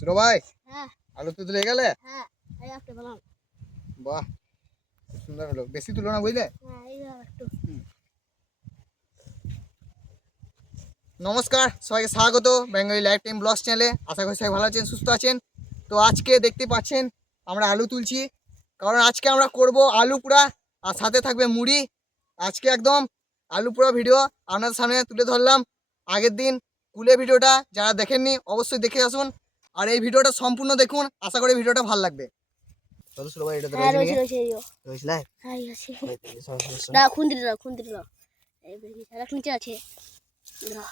ছোট ভাই, হ্যাঁ আলু তো তুলে গেলে। হ্যাঁ এই একটা বললাম। বাহ, খুব সুন্দর হলো। বেশি তুলো না, বুঝলে? হ্যাঁ এই একটু। নমস্কার, সবাইকে স্বাগত বেঙ্গলি লাইফ টাইম ব্লগস চ্যানেলে। আশা করি সবাই ভালো আছেন, সুস্থ আছেন। তো আজকে দেখতে পাচ্ছেন আমরা আলু তুলছি, কারণ আজকে আমরা করব আলু পোড়া, আর সাথে থাকবে মুড়ি। আজকে একদম আলু পোড়া ভিডিও আপনাদের সামনে তুলে ধরলাম। আগের দিন কুলে ভিডিওটা যারা দেখেননি অবশ্যই দেখে আসুন, আর এই ভিডিওটা সম্পূর্ণ দেখুন। আশা করি ভিডিওটা ভালো লাগবে। হ্যাঁ রয়েছে রয়েছে এই হ্যাঁ আছে। দাও খুন্দিরি দাও খুন্দিরি দাও। এই বেশি সারা নিচে আছে।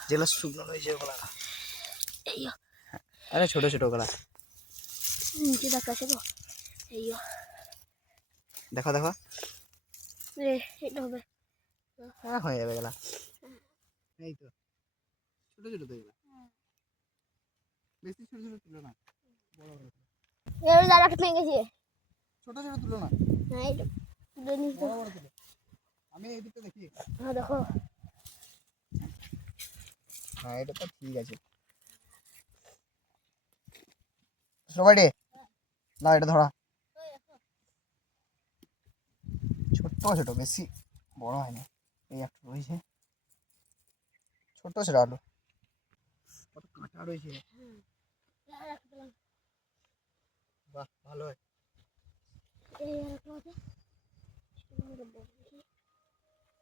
যেগুলো শুকনো রয়েছে ওগুলা, এই আরে ছোট ছোট ওগুলা নিচে দেখা আছে গো। এই দেখো দেখো। রে এটা হবে। হ্যাঁ, হয়ে যাবে গেলা। এই তো ছোট ছোট তো এগুলা, বেশি ছোট ছোট তুলো না, বড় বড় তুলো। এই দাঁড়া একটা ভেঙে গেছে। ছোট ছোট তুলো না, হ্যাঁ এই দেনি তো। বড় বড় তুলো। আমি এই দিকটা দেখি। হ্যাঁ দেখো। হ্যাঁ, এটা তো ঠিক আছে। সবাই না, এটা ধরা ছোট ছোট, বেশি বড় হয়নি। এই একটা রয়েছে ছোট ছোট আলু, কত কাঁটা রয়েছে। বাহ, ভালো হয়।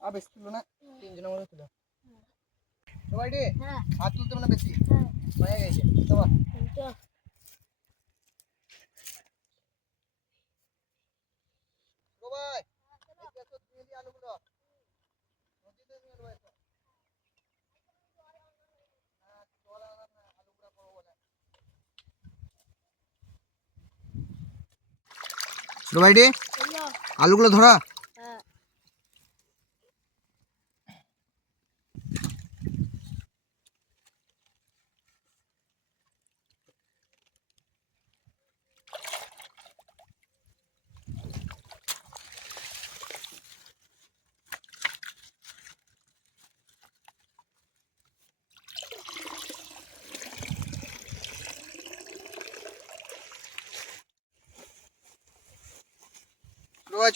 আর বেশি তুলো না, তিনজনের মধ্যে তুলো। সবাই হ্যাঁ হাত তুলতে মানে বেশি হ্যাঁ হয়ে গেছে। তোমার সবাই আলুগুলো নদীতে নিয়ে রয়েছে। সবাই আলুগুলো ধরা। হ্যাঁ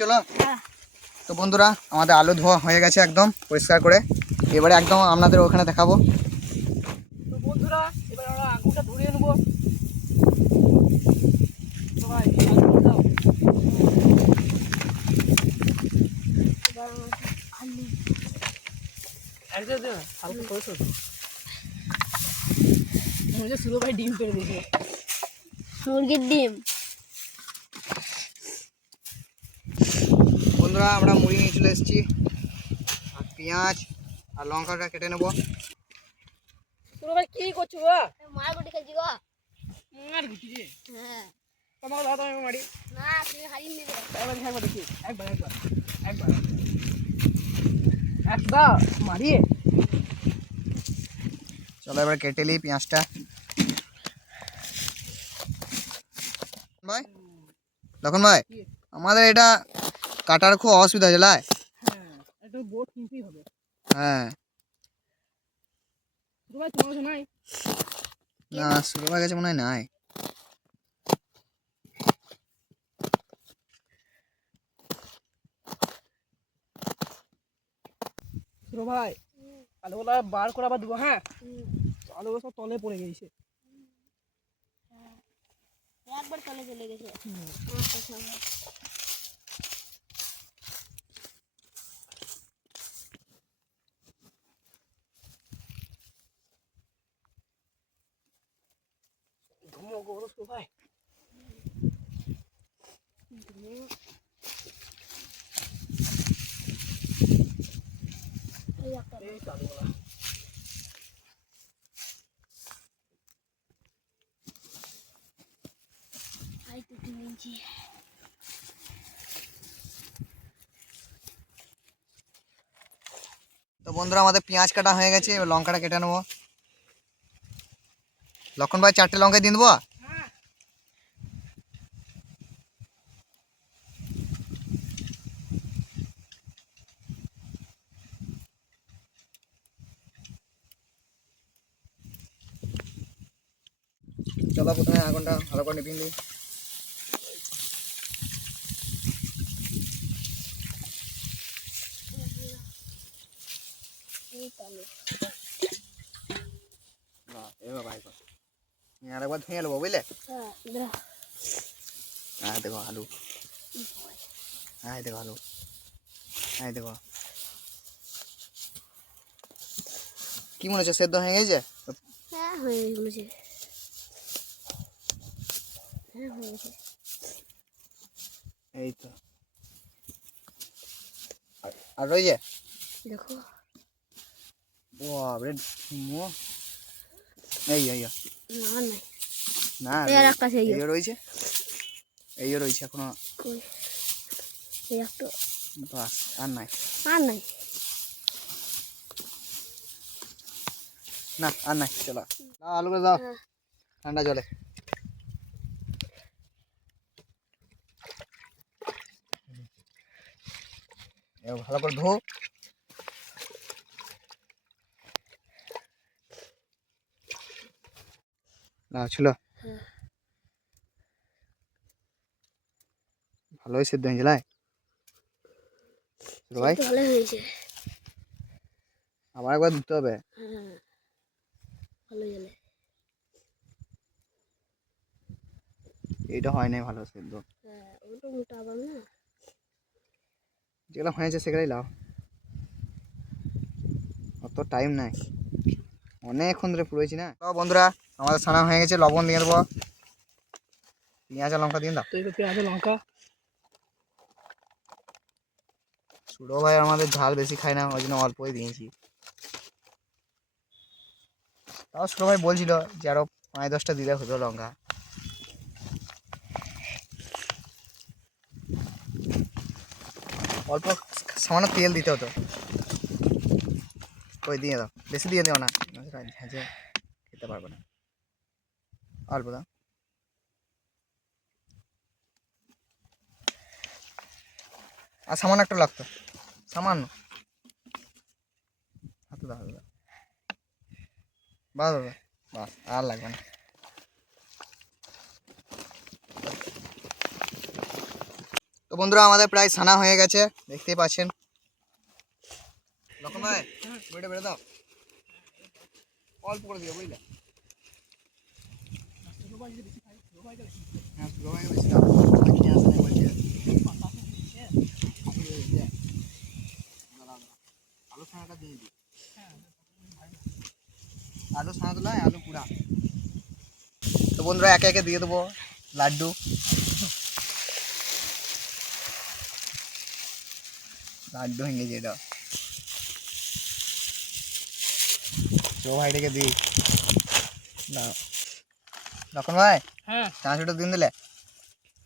চলো। তো বন্ধুরা, আমাদের আলু ধোয়া হয়ে গেছে একদম পরিষ্কার করে। এবারে একদম আপনাদের ওখানে দেখাবো। তো বন্ধুরা, এবার আমরা আগুনটা ধরিয়ে নেবো। ভাই ডিম পেড়ে দিয়েছে, মুরগির ডিম। বন্ধুরা, আমরা মুড়ি নিয়ে চলে এসেছি, আর পেঁয়াজ আর লঙ্কাটা কেটে নেবো। তোর ভাই কি করছো গো? মার গুটি খেলছি গো। মার গুটি রে। হ্যাঁ তোমাকে দাও তো আমি মারি। না তুমি হারিয়ে নিবে। একবার দেখি, একবার একবার একবার একটা মারিয়ে। চলো এবার কেটে নিই পেঁয়াজটা। ভাই, দেখুন ভাই, আমাদের এটা কাটার খুব অসুবিধা আছে লাই। হ্যাঁ, একটা বোট কিনতেই হবে। হ্যাঁ, তোর ভাই তোমার কাছে নাই? না শুরু হয়ে গেছে মনে হয় নাই। তোর ভাই আলুগুলা বার করে আবার দেবো। হ্যাঁ, আলুগুলো সব তলে পড়ে গেছে। একবার চলে চলে গেছে। ধুমো গরু তোর ভাই। এই তো আলুগুলা। আই তো কিনছি। তো বন্ধুরা, আমাদের পেঁয়াজ কাটা হয়ে গেছে, এবার লঙ্কাটা কেটে নেবো। লক্ষণ ভাই, 4টে লঙ্কা দিয়ে দেবো। চলো প্রথমে আগুনটা ভালো করে নিভিয়ে দিই। এবার ভাই আরেকবার ধুয়ে নেবো বুঝলে। হ্যাঁ দেখো আলু, হ্যাঁ দেখো আলু, হ্যাঁ দেখো কি মনে হচ্ছে সেদ্ধ হয়ে গেছে? হ্যাঁ হয়ে গেছে, হ্যাঁ হয়ে গেছে। এই তো আর রয়েছে দেখো বাবরে মো এই এই না নাই, না এই আর একটা সেই এইও রয়েছে, এইও রয়েছে এখনো, এই একটা বাস আর নাই, আর নাই। না আর নাই। চলো দাও আলু করে দাও হ্যাঁ। ঠান্ডা জলে। এবার ভালো করে ধো। না ছিল হ্যাঁ। ভালোই সেদ্ধ হয়ে গেলাই ভাই, ভালো হয়েছে। আবার একবার ধুতে হবে। হ্যাঁ ভালো গেলে এইটা হয় নাই ভালো সেদ্ধ, হ্যাঁ ওটা মোটা আবার না, যেগুলো হয়েছে সেগুলোই লাও, অত টাইম নাই, অনেকক্ষণ ধরে পুড়েছি না। তো বন্ধুরা আমাদের ছানা হয়ে গেছে, লবণ দিয়ে দেবো, পেঁয়াজ আর লঙ্কা দিয়ে দাও। তো এই পেঁয়াজ লঙ্কা, ছোটো ভাই আমাদের ঝাল বেশি খায় না, ওই জন্য অল্পই দিয়েছি। তাও ছোটো ভাই বলছিল যে আরো 5-10টা দিলে হতো লঙ্কা। অল্প সামান্য তেল দিতে হতো, ওই দিয়ে দাও, বেশি দিয়ে দিও না, ঝাঁঝে খেতে পারবে না, অল্প দাও। আর সামান্য একটা লাগতো, সামান্য হাতে দাও, হাতে দাও, বাস বাস বাস, আর লাগবে না। তো বন্ধুরা আমাদের প্রায় ছানা হয়ে গেছে, দেখতেই পাচ্ছেন। লক্ষণ ভাই বইটা বেড়ে দাও, অল্প করে দিও বুঝলে। হ্যাঁ ছোটো ভাইকে বেশি দাও, খেয়ে আসে না বলছে। আলু ছানাটা দিয়ে দিই, আলু ছানা তো নয়, আলু পুরা। তো বন্ধুরা একে একে দিয়ে দেবো লাড্ডু, লাড্ডু ভেঙে গেছে এটা, ছোটো ভাইটাকে দিই। দাও লক্ষণ ভাই, হ্যাঁ চানাচুরটা দিন দিলে,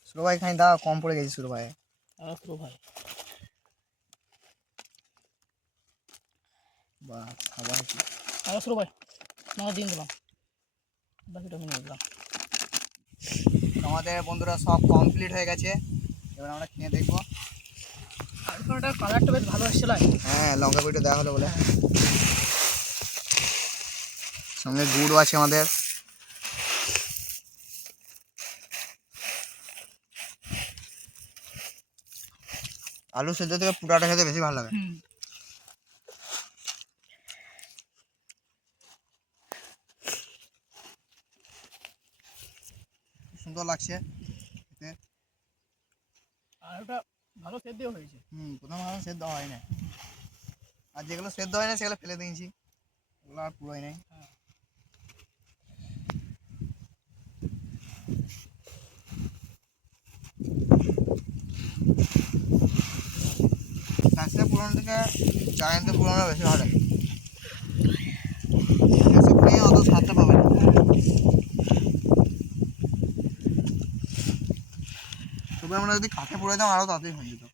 ছোটো ভাই খাই দাও, কম পড়ে গেছে ছোটো ভাই। ছোটো ভাই বা খাবার কি ছোটো ভাই লঙ্কা দিয়ে দিলাম, বাকিটা আমি নিয়ে দিলাম। আমাদের বন্ধুরা সব কমপ্লিট হয়ে গেছে, এবার আমরা খেয়ে দেখবো। আর কালারটা বেশ ভালো এসেছিল। হ্যাঁ লঙ্কা গুঁড়িটা দেওয়া হলো বলে, সঙ্গে গুড়ও আছে আমাদের। আলু সেদ্ধ থেকে পুরাটা খেতে বেশি ভালো লাগে। সুন্দর লাগছে খেতে, আর ওটা ভালো সেদ্ধ হয়েছে। প্রথম ভালো সেদ্ধ হয় না, আর যেগুলো সেদ্ধ হয় না সেগুলো ফেলে দিয়েছি, ওগুলো আর পুরোই নাই। গ্যাসে পুরোনো থেকে চায়েতে পুরোনো বেশি ভালো লাগে, গ্যাসে পুড়িয়ে অত স্বাদটা পাবে না। তবে আমরা যদি কাঠে পুড়ে দাম আরও তাড়াতাড়ি হয়ে যেত।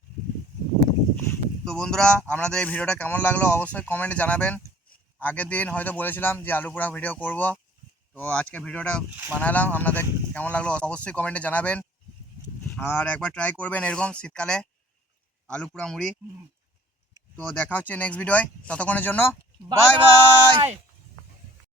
তো বন্ধুরা আপনাদের এই ভিডিওটা কেমন লাগলো অবশ্যই কমেন্টে জানাবেন। আগের দিন হয়তো বলেছিলাম যে আলু পোড়া ভিডিও করব, তো আজকে ভিডিওটা বানালাম, আপনাদের কেমন লাগলো অবশ্যই কমেন্টে জানাবেন। আর একবার ট্রাই করবেন এরকম শীতকালে আলু পোড়া মুড়ি। তো দেখা হচ্ছে নেক্সট ভিডিওয়, ততক্ষণের জন্য বাই বাই।